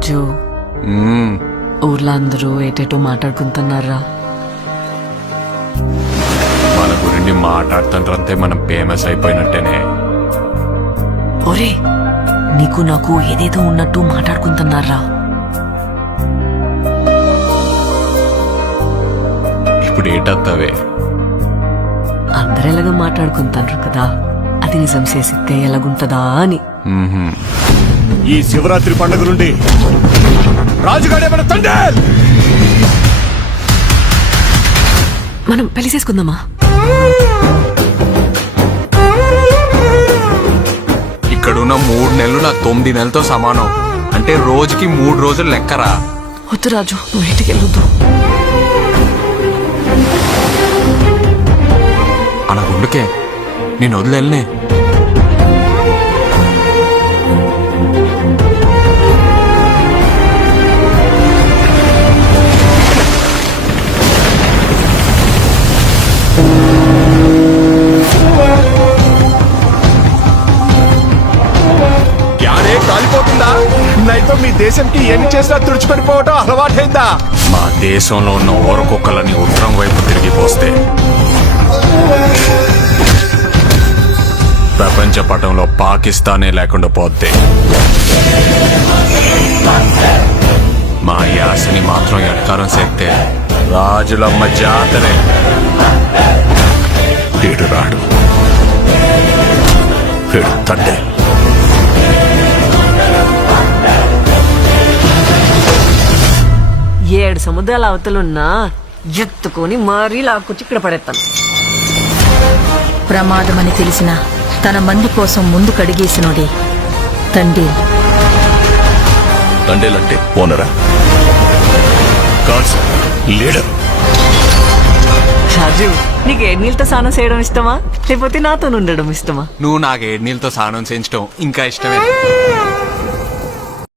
రాజు ఊర్లో అందరూ ఏటేటో మాట్లాడుకుంటున్నారా? మన గురించి మాట్లాడుతుంటే మనం ఫేమస్ అయిపోయినట్టేనే. ఒరే, నీకు నాకు ఏదేదో ఉన్నట్టు మాట్లాడుకుంటున్నారా? ఇప్పుడు ఏటత్తవే? అందరెలాగా మాట్లాడుకుంటారు కదా, అది నిజం చేసిస్తే ఎలాగుంటదా అని. ఈ శివరాత్రి పండుగ నుండి రాజుగాడే మన తండ్రి. మనం పెళ్లి చేసుకుందామా? ఇక్కడున్న 3 నెలలు నా 9 నెలలతో సమానం. అంటే రోజుకి 3 రోజులు లెక్కరా. వద్దు రాజు, నువ్వు ఇంటికి వెళ్ళొద్దు. అలా గుండుకే నేను వదిలేనే. యాడే కాలిపోతుందా? నైతో మీ దేశంకి ఎన్ని చేసినా తుడుచుకొని అలవాటైందా? మా దేశంలో ఉన్న ఓరకొక్కలని ఉత్తరం వైపు తిరిగిపోస్తే ప్రపంచ పటంలో పాకిస్తానే లేకుండా పోతే మా యాసని మాత్రం ఎట్కారం చేస్తే రాజులమ్మ జాతరే. వీడు రాడు, వీడు తండ్రి. ఏడు సముద్రాల అవతలున్నా ఎత్తుకొని మరీ లాక్కొచ్చి ఇక్కడ పడేస్తాను. ప్రమాదమని తెలిసిన తన మంది కోసం ముందు కడిగేసినోడే తండ్రి. తండేలంటే ఓనరా? కాదు, లీడర్. రాజు, నీకు ఏడు నీళ్ళతో స్నానం చేయడం ఇష్టమా, లేకపోతే నాతో ఉండడం ఇష్టమా? నువ్వు నాకు 7 నీళ్ళతో స్నానం చేయించడం ఇంకా ఇష్టమే.